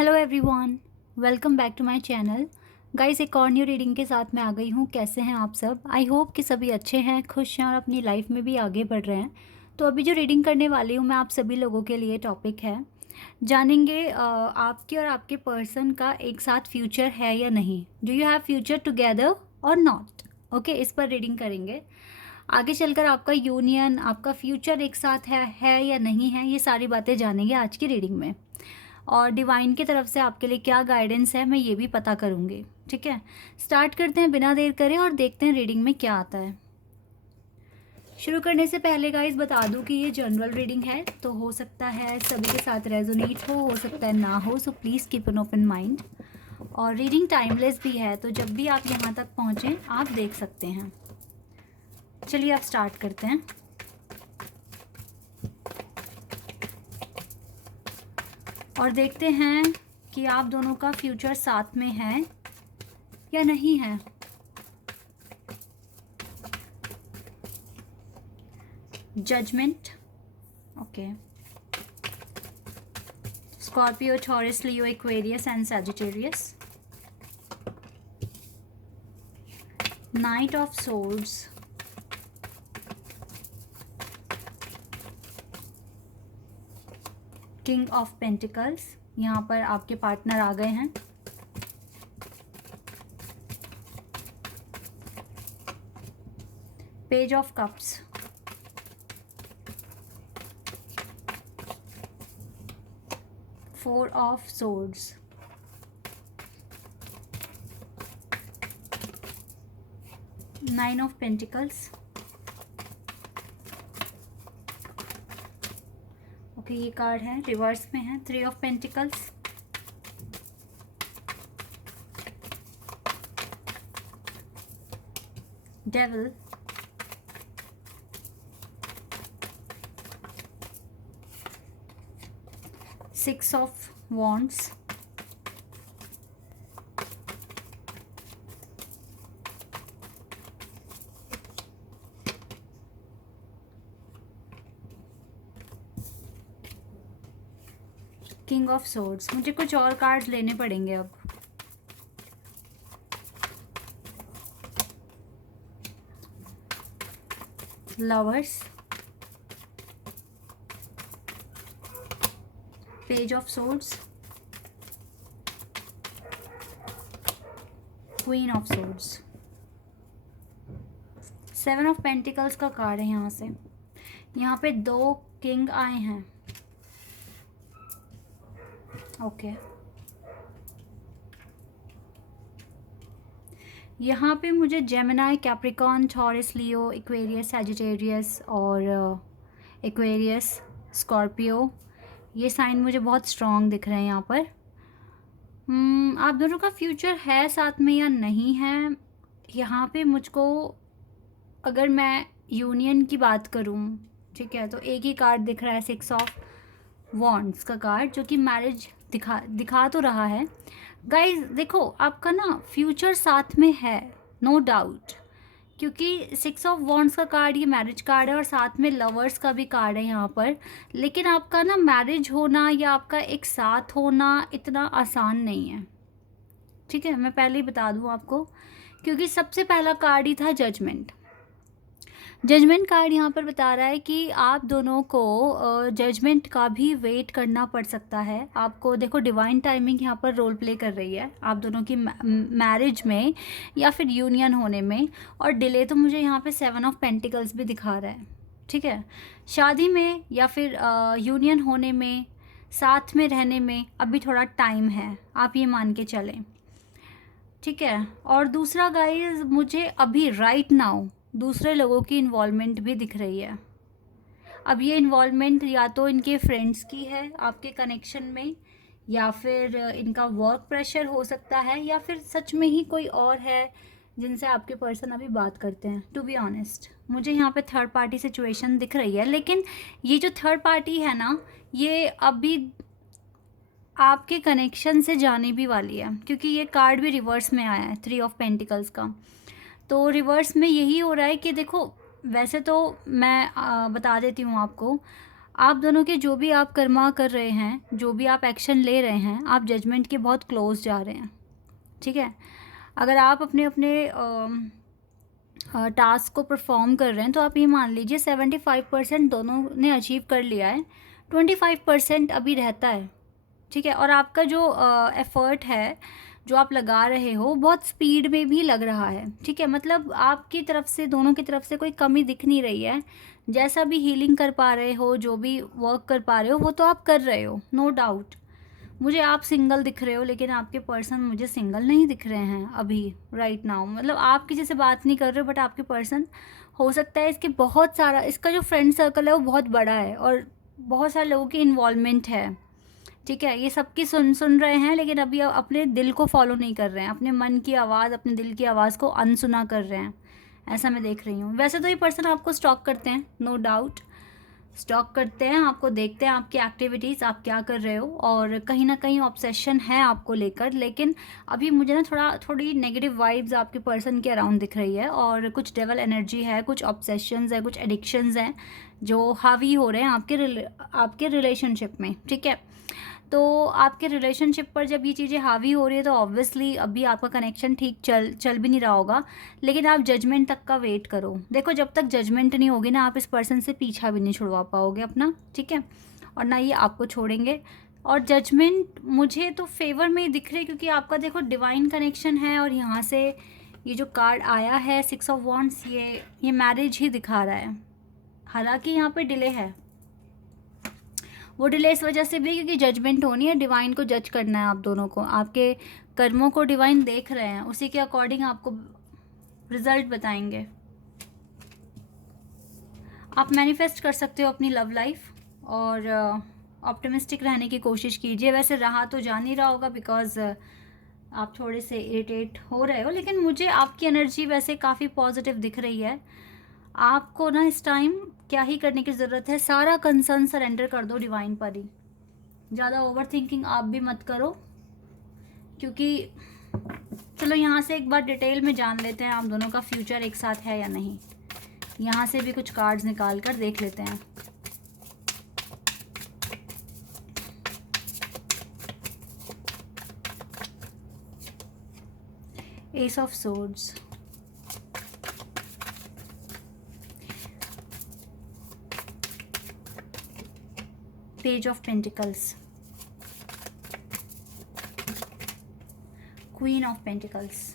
Hello everyone, welcome back to my channel. Guys, एक और new reading के साथ मैं आ गई हूँ। कैसे हैं आप सब? आई होप कि सभी अच्छे हैं, खुश हैं और अपनी लाइफ में भी आगे बढ़ रहे हैं। तो अभी जो रीडिंग करने वाली हूँ मैं आप सभी लोगों के लिए, टॉपिक है जानेंगे आपके और आपके पर्सन का एक साथ फ्यूचर है या नहीं। Do you have future together और नॉट? ओके, इस पर रीडिंग करेंगे। आगे चलकर आपका यूनियन, आपका फ्यूचर एक साथ है या नहीं है, ये सारी बातें जानेंगे आज की रीडिंग में। और डिवाइन की तरफ से आपके लिए क्या गाइडेंस है मैं ये भी पता करूँगी। ठीक है, स्टार्ट करते हैं बिना देर करे और देखते हैं रीडिंग में क्या आता है। शुरू करने से पहले गाइस बता दूं कि ये जनरल रीडिंग है, तो हो सकता है सभी के साथ रेजोनेट हो सकता है ना हो, so please keep an open mind. और रीडिंग टाइमलेस भी है, तो जब भी आप यहाँ तक पहुँचें आप देख सकते हैं। चलिए आप स्टार्ट करते हैं। और देखते हैं कि आप दोनों का फ्यूचर साथ में है या नहीं है। Judgement, okay. Scorpio, taurus, leo, aquarius and sagittarius. Knight of swords, king of pentacles, यहाँ पर आपके पार्टनर आ गए हैं। Page of cups, four of swords, nine of pentacles, okay ये कार्ड है रिवर्स में है। Three of pentacles, devil, six of wands, king of swords. मुझे कुछ और कार्ड्स लेने पड़ेंगे अब। Lovers, page of swords, queen of swords, seven of pentacles का कार्ड है। यहाँ पे दो किंग आए हैं, ओके। यहाँ पे मुझे Gemini, Capricorn, taurus, leo, Aquarius, Sagittarius और एक्वेरियस, स्कॉर्पियो, ये साइन मुझे बहुत स्ट्रॉन्ग दिख रहे हैं यहाँ पर। आप दोनों का फ्यूचर है साथ में या नहीं है, यहाँ पे मुझको, अगर मैं यूनियन की बात करूँ, ठीक है, तो एक ही कार्ड दिख रहा है, सिक्स ऑफ वॉन्ड्स का कार्ड, जो कि मैरिज दिखा तो रहा है। गाइस देखो, आपका ना फ्यूचर साथ में है, नो डाउट, क्योंकि सिक्स ऑफ वॉन्ड्स का कार्ड ये मैरिज कार्ड है और साथ में लवर्स का भी कार्ड है यहाँ पर। लेकिन आपका ना मैरिज होना या आपका एक साथ होना इतना आसान नहीं है, ठीक है, मैं पहले ही बता दूँ आपको, क्योंकि सबसे पहला कार्ड ही था जजमेंट। जजमेंट कार्ड यहाँ पर बता रहा है कि आप दोनों को जजमेंट का भी वेट करना पड़ सकता है आपको। देखो, डिवाइन टाइमिंग यहाँ पर रोल प्ले कर रही है आप दोनों की मैरिज में या फिर यूनियन होने में। और डिले तो मुझे यहाँ पे सेवन ऑफ पेंटिकल्स भी दिखा रहा है, ठीक है। शादी में या फिर यूनियन होने में, साथ में रहने में अभी थोड़ा टाइम है, आप ये मान के चलें, ठीक है। और दूसरा गाइस, मुझे अभी राइट नाउ दूसरे लोगों की इन्वॉल्वमेंट भी दिख रही है। अब ये इन्वॉल्वमेंट या तो इनके फ्रेंड्स की है आपके कनेक्शन में, या फिर इनका वर्क प्रेशर हो सकता है, या फिर सच में ही कोई और है जिनसे आपके पर्सन अभी बात करते हैं। टू बी ऑनेस्ट, मुझे यहाँ पे थर्ड पार्टी सिचुएशन दिख रही है, लेकिन ये जो थर्ड पार्टी है ना, ये अभी आपके कनेक्शन से जाने भी वाली है, क्योंकि ये कार्ड भी रिवर्स में आया है, थ्री ऑफ पेंटिकल्स का। तो रिवर्स में यही हो रहा है कि देखो, वैसे तो मैं बता देती हूँ आपको, आप दोनों के जो भी आप कर्मा कर रहे हैं, जो भी आप एक्शन ले रहे हैं, आप जजमेंट के बहुत क्लोज जा रहे हैं, ठीक है। अगर आप अपने अपने टास्क को परफॉर्म कर रहे हैं तो आप ये मान लीजिए 75% दोनों ने अचीव कर लिया है, 25% अभी रहता है, ठीक है। और आपका जो एफ़र्ट है जो आप लगा रहे हो बहुत स्पीड में भी लग रहा है, ठीक है। मतलब आपकी तरफ से, दोनों की तरफ से कोई कमी दिख नहीं रही है। जैसा भी हीलिंग कर पा रहे हो, जो भी वर्क कर पा रहे हो, वो तो आप कर रहे हो, नो डाउट। मुझे आप सिंगल दिख रहे हो, लेकिन आपके पर्सन मुझे सिंगल नहीं दिख रहे हैं अभी, राइट नाउ। मतलब आप किसी से बात नहीं कर रहे हो, बट आपके पर्सन, हो सकता है इसके बहुत सारा, इसका जो फ्रेंड सर्कल है वो बहुत बड़ा है और बहुत सारे लोगों की इन्वॉल्वमेंट है, ठीक है। ये सबकी सुन रहे हैं, लेकिन अभी अपने दिल को फॉलो नहीं कर रहे हैं, अपने मन की आवाज़, अपने दिल की आवाज़ को अनसुना कर रहे हैं, ऐसा मैं देख रही हूँ। वैसे तो ये पर्सन आपको स्टॉक करते हैं, नो डाउट स्टॉक करते हैं, आपको देखते हैं आपकी एक्टिविटीज़, आप क्या कर रहे हो, और कहीं ना कहीं ऑब्सेशन है आपको लेकर। लेकिन अभी मुझे ना थोड़ी नेगेटिव वाइब्स आपके पर्सन के अराउंड दिख रही है, और कुछ डेवल एनर्जी है, कुछ ऑब्सेशंस है, कुछ एडिक्शंस हैं जो हावी हो रहे हैं आपके रिलेशनशिप में, ठीक है। तो आपके रिलेशनशिप पर जब ये चीज़ें हावी हो रही है तो ऑब्वियसली अभी आपका कनेक्शन ठीक चल भी नहीं रहा होगा, लेकिन आप जजमेंट तक का वेट करो। देखो, जब तक जजमेंट नहीं होगी ना, आप इस पर्सन से पीछा भी नहीं छुड़वा पाओगे अपना, ठीक है, और ना ये आपको छोड़ेंगे। और जजमेंट मुझे तो फेवर में ही दिख रहे, क्योंकि आपका देखो डिवाइन कनेक्शन है, और यहाँ से ये जो कार्ड आया है 6 ऑफ वॉन्ड्स, ये मैरिज ही दिखा रहा है। हालांकि यहाँ पे डिले है, वो डिले इस वजह से भी क्योंकि जजमेंट होनी है, डिवाइन को जज करना है आप दोनों को, आपके कर्मों को डिवाइन देख रहे हैं, उसी के अकॉर्डिंग आपको रिजल्ट बताएंगे। आप मैनिफेस्ट कर सकते हो अपनी लव लाइफ, और ऑप्टिमिस्टिक रहने की कोशिश कीजिए। वैसे रहा तो जा नहीं रहा होगा, बिकॉज आप थोड़े से इरिटेट हो रहे हो, लेकिन मुझे आपकी एनर्जी वैसे काफ़ी पॉजिटिव दिख रही है। आपको ना इस टाइम क्या ही करने की ज़रूरत है, सारा कंसर्न सरेंडर कर दो डिवाइन पर ही। ज़्यादा ओवर थिंकिंग आप भी मत करो, क्योंकि चलो यहाँ से एक बार डिटेल में जान लेते हैं आप दोनों का फ्यूचर एक साथ है या नहीं। यहाँ से भी कुछ कार्ड्स निकाल कर देख लेते हैं। S of swords, page of pentacles, queen of pentacles,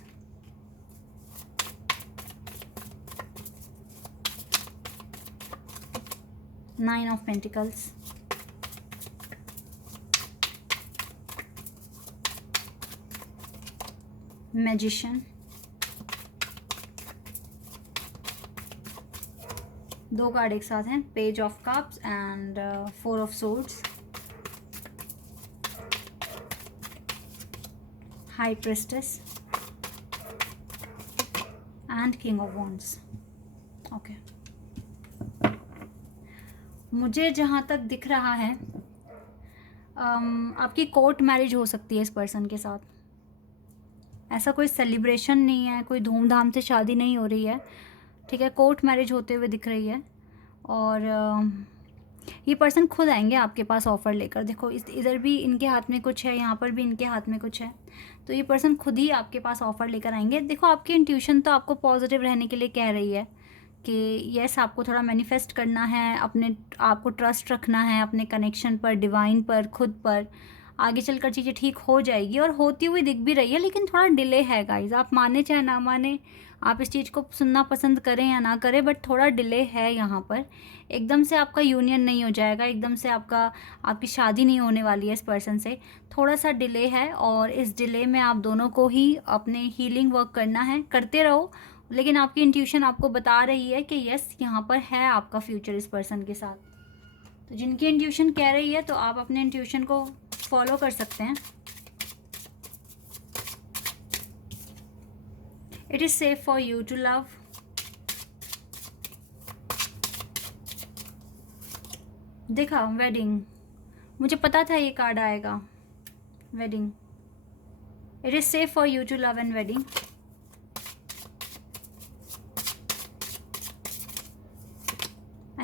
nine of pentacles, magician, दो कार्ड एक साथ हैं, page of cups and 4 of swords, high प्रेस्टेस and king of wands. Okay, मुझे जहाँ तक दिख रहा है आपकी कोर्ट मैरिज हो सकती है इस पर्सन के साथ। ऐसा कोई सेलिब्रेशन नहीं है, कोई धूमधाम से शादी नहीं हो रही है, ठीक है, कोर्ट मैरिज होते हुए दिख रही है। और ये पर्सन खुद आएंगे आपके पास ऑफ़र लेकर। देखो इधर भी इनके हाथ में कुछ है, यहाँ पर भी इनके हाथ में कुछ है, तो ये पर्सन खुद ही आपके पास ऑफ़र लेकर आएंगे। देखो आपकी इंट्यूशन तो आपको पॉजिटिव रहने के लिए कह रही है कि यस, आपको थोड़ा मैनिफेस्ट करना है, आपको ट्रस्ट रखना है अपने कनेक्शन पर, डिवाइन पर, खुद पर। आगे चलकर चीज़ें ठीक हो जाएगी, और होती हुई दिख भी रही है, लेकिन थोड़ा डिले है गाइज। आप माने चाहे ना माने, आप इस चीज़ को सुनना पसंद करें या ना करें, बट थोड़ा डिले है यहाँ पर। एकदम से आपका यूनियन नहीं हो जाएगा, एकदम से आपकी शादी नहीं होने वाली है इस पर्सन से, थोड़ा सा डिले है। और इस डिले में आप दोनों को ही अपने हीलिंग वर्क करना है, करते रहो। लेकिन आपकी इंट्यूशन आपको बता रही है कि यस, यहाँ पर है आपका फ्यूचर इस पर्सन के साथ। तो जिनकी इंट्यूशन कह रही है, तो आप अपने इंट्यूशन को फॉलो कर सकते हैं। It is safe for you to love. देखा, वेडिंग, मुझे पता था ये कार्ड आएगा, wedding. It is safe for you to love and wedding.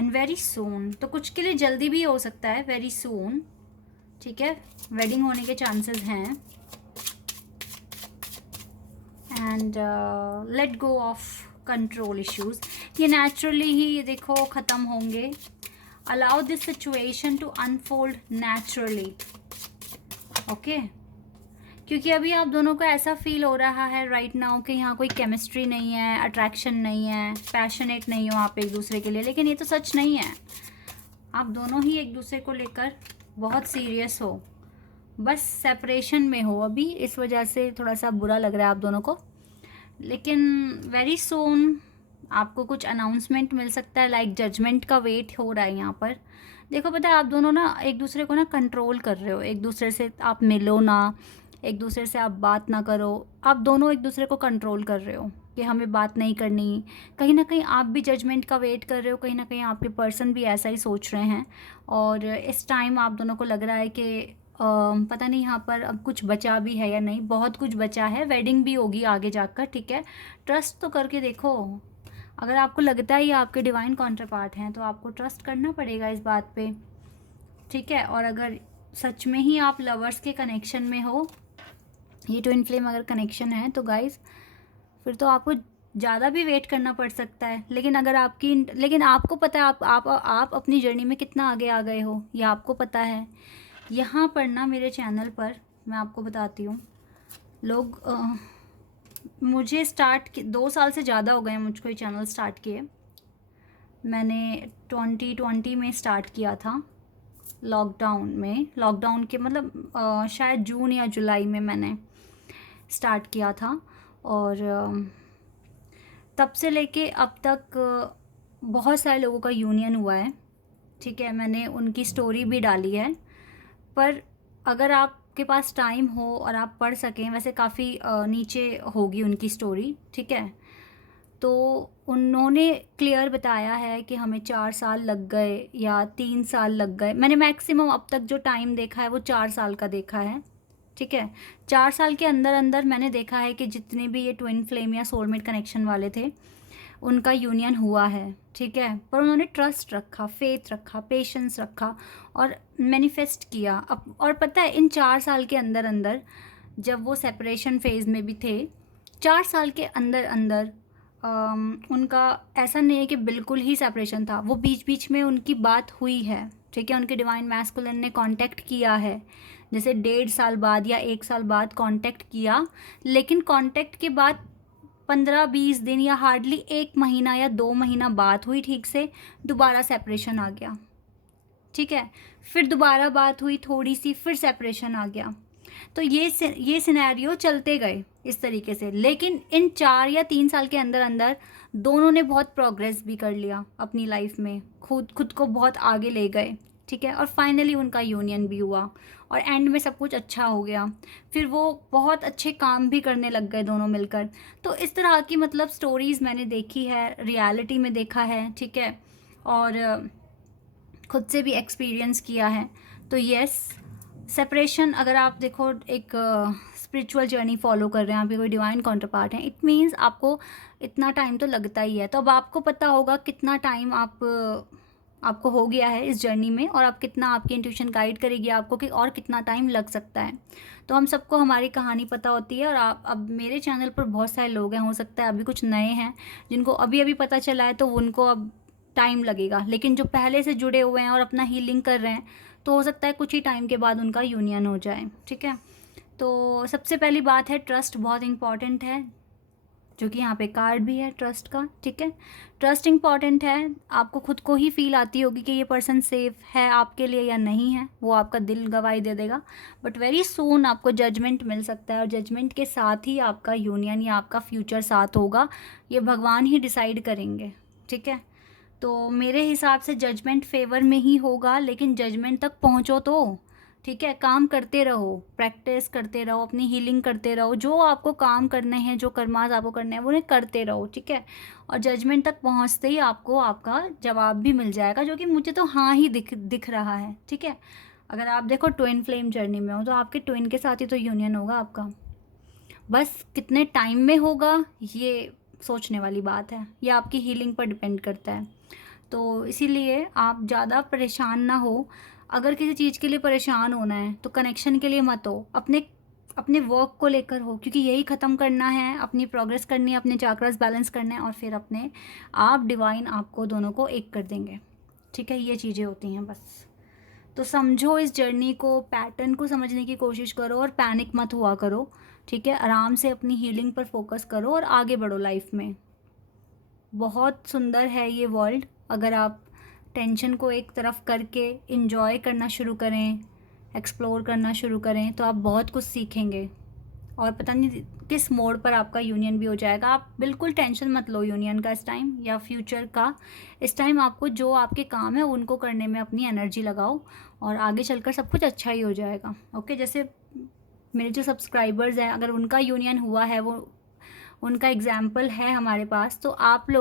And very soon, तो कुछ के लिए जल्दी भी हो सकता है, वेरी सून, ठीक है, वेडिंग होने के चांसेस हैं। And let go of control issues, ये नेचुरली ही देखो ख़त्म होंगे। Allow this situation to unfold naturally, okay, क्योंकि अभी आप दोनों को ऐसा फील हो रहा है राइट नाउ कि यहाँ कोई केमिस्ट्री नहीं है, अट्रैक्शन नहीं है, पैशनेट नहीं हो आप एक दूसरे के लिए, लेकिन ये तो सच नहीं है। आप दोनों ही एक दूसरे को लेकर बहुत सीरियस हो, बस सेपरेशन में हो अभी, इस वजह से थोड़ा सा बुरा लग रहा है आप दोनों को। लेकिन वेरी सून आपको कुछ अनाउंसमेंट मिल सकता है, लाइक जजमेंट का वेट हो रहा है यहाँ पर। देखो पता है आप दोनों ना एक दूसरे को ना कंट्रोल कर रहे हो, एक दूसरे से आप मिलो ना, एक दूसरे से आप बात ना करो, आप दोनों एक दूसरे को कंट्रोल कर रहे हो कि हमें बात नहीं करनी। कहीं ना कहीं आप भी जजमेंट का वेट कर रहे हो, कहीं ना कहीं आपके पर्सन भी ऐसा ही सोच रहे हैं। और इस टाइम आप दोनों को लग रहा है कि पता नहीं यहाँ पर अब कुछ बचा भी है या नहीं, बहुत कुछ बचा है, वेडिंग भी होगी आगे जाकर, ठीक है। ट्रस्ट तो करके देखो, अगर आपको लगता है ये आपके डिवाइन काउंटर पार्ट हैं तो आपको ट्रस्ट करना पड़ेगा इस बात पे, ठीक है। और अगर सच में ही आप लवर्स के कनेक्शन में हो, ये ट्विन फ्लेम अगर कनेक्शन है तो गाइस फिर तो आपको ज़्यादा भी वेट करना पड़ सकता है। लेकिन अगर लेकिन आपको पता है आप अपनी जर्नी में कितना आगे आ गए हो, ये आपको पता है। यहाँ पर ना मेरे चैनल पर मैं आपको बताती हूँ, लोग मुझे 2 साल से ज़्यादा हो गए हैं मुझको ये चैनल स्टार्ट किए। मैंने 2020 में स्टार्ट किया था, लॉकडाउन के मतलब शायद जून या जुलाई में मैंने स्टार्ट किया था। और तब से लेके अब तक बहुत सारे लोगों का यूनियन हुआ है, ठीक है। मैंने उनकी स्टोरी भी डाली है, पर अगर आपके पास टाइम हो और आप पढ़ सकें, वैसे काफ़ी नीचे होगी उनकी स्टोरी, ठीक है। तो उन्होंने क्लियर बताया है कि हमें 4 साल लग गए या 3 साल लग गए। मैंने मैक्सिमम अब तक जो टाइम देखा है वो 4 साल का देखा है, ठीक है। 4 साल के अंदर अंदर मैंने देखा है कि जितने भी ये ट्विन फ्लेम या सोलमेट कनेक्शन वाले थे उनका यूनियन हुआ है, ठीक है। पर उन्होंने ट्रस्ट रखा, फेथ रखा, पेशेंस रखा और मैनिफेस्ट किया। अब और पता है इन 4 साल के अंदर अंदर जब वो सेपरेशन फेज़ में भी थे, 4 साल के अंदर अंदर उनका ऐसा नहीं है कि बिल्कुल ही सेपरेशन था, वो बीच बीच में उनकी बात हुई है, ठीक है। उनके डिवाइन मैस्कुलिन ने कांटेक्ट किया है, जैसे 1.5 साल बाद या 1 साल बाद कांटेक्ट किया, लेकिन कांटेक्ट के बाद 15-20 दिन या हार्डली 1 महीना या 2 महीना बात हुई ठीक से, दोबारा सेपरेशन आ गया, ठीक है। फिर दोबारा बात हुई थोड़ी सी, फिर सेपरेशन आ गया। तो ये सिनेरियो चलते गए इस तरीके से। लेकिन इन 4 या 3 साल के अंदर अंदर दोनों ने बहुत प्रोग्रेस भी कर लिया अपनी लाइफ में, खुद को बहुत आगे ले गए, ठीक है। और फाइनली उनका यूनियन भी हुआ और एंड में सब कुछ अच्छा हो गया। फिर वो बहुत अच्छे काम भी करने लग गए दोनों मिलकर। तो इस तरह की मतलब स्टोरीज़ मैंने देखी है, रियलिटी में देखा है, ठीक है। और खुद से भी एक्सपीरियंस किया है। तो यस, सेपरेशन अगर आप देखो एक स्पिरिचुअल जर्नी फॉलो कर रहे हैं, आपके कोई डिवाइन काउंटर पार्ट है, इट मीन्स आपको इतना टाइम तो लगता ही है। तो अब आपको पता होगा कितना टाइम आपको हो गया है इस जर्नी में, और आप कितना आपकी इंट्यूशन गाइड करेगी आपको कि और कितना टाइम लग सकता है। तो हम सबको हमारी कहानी पता होती है। और आप अब मेरे चैनल पर बहुत सारे लोग हैं, हो सकता है अभी कुछ नए हैं जिनको अभी अभी पता चला है, तो उनको अब टाइम लगेगा। लेकिन जो पहले से जुड़े हुए हैं और अपना हीलिंग कर रहे हैं, तो हो सकता है कुछ ही टाइम के बाद उनका यूनियन हो जाए, ठीक है। तो सबसे पहली बात है ट्रस्ट बहुत इम्पॉर्टेंट है, जो कि यहाँ पे कार्ड भी है ट्रस्ट का, ठीक है। ट्रस्ट इम्पॉर्टेंट है। आपको खुद को ही फील आती होगी कि ये पर्सन सेफ है आपके लिए या नहीं है, वो आपका दिल गवाही दे देगा। बट वेरी सून आपको जजमेंट मिल सकता है, और जजमेंट के साथ ही आपका यूनियन या आपका फ्यूचर साथ होगा, ये भगवान ही डिसाइड करेंगे, ठीक है। तो मेरे हिसाब से जजमेंट फेवर में ही होगा, लेकिन जजमेंट तक पहुँचो तो, ठीक है। काम करते रहो, प्रैक्टिस करते रहो, अपनी हीलिंग करते रहो, जो आपको काम करने हैं, जो कर्मास आपको करने हैं वो उन्हें करते रहो, ठीक है। और जजमेंट तक पहुंचते ही आपको आपका जवाब भी मिल जाएगा, जो कि मुझे तो हाँ ही दिख रहा है, ठीक है। अगर आप देखो ट्विन फ्लेम जर्नी में हो, तो आपके ट्विन के साथ ही तो यूनियन होगा आपका। बस कितने टाइम में होगा ये सोचने वाली बात है, ये आपकी हीलिंग पर डिपेंड करता है। तो इसीलिए आप ज़्यादा परेशान ना हो। अगर किसी चीज़ के लिए परेशान होना है तो कनेक्शन के लिए मत हो, अपने अपने वर्क को लेकर हो, क्योंकि यही ख़त्म करना है, अपनी प्रोग्रेस करनी है, अपने चाक्रास बैलेंस करने हैं और फिर अपने आप डिवाइन आपको दोनों को एक कर देंगे। ठीक है, ये चीज़ें होती हैं बस। तो समझो इस जर्नी को, पैटर्न को समझने की कोशिश करो और पैनिक मत हुआ करो। ठीक है, आराम से अपनी हीलिंग पर फोकस करो और आगे बढ़ो लाइफ में। बहुत सुंदर है ये वर्ल्ड। अगर आप टेंशन को एक तरफ करके इंजॉय करना शुरू करें, एक्सप्लोर करना शुरू करें, तो आप बहुत कुछ सीखेंगे और पता नहीं किस मोड़ पर आपका यूनियन भी हो जाएगा। आप बिल्कुल टेंशन मत लो यूनियन का इस टाइम या फ्यूचर का। इस टाइम आपको जो आपके काम है उनको करने में अपनी एनर्जी लगाओ और आगे चलकर सब कुछ अच्छा ही हो जाएगा। ओके, जैसे मेरे जो सब्सक्राइबर्स हैं, अगर उनका यूनियन हुआ है, वो उनका एग्ज़ाम्पल है हमारे पास, तो आप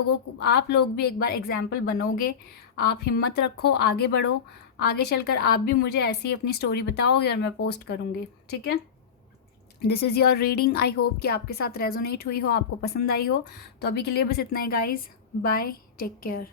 लोग भी एक बार एग्ज़ाम्पल बनोगे। आप हिम्मत रखो, आगे बढ़ो। आगे चलकर आप भी मुझे ऐसी ही अपनी स्टोरी बताओगे और मैं पोस्ट करूँगी। ठीक है, this is your reading. I hope कि आपके साथ रेजोनेट हुई हो, आपको पसंद आई हो। तो अभी के लिए बस इतना ही गाइज़, बाय, टेक केयर।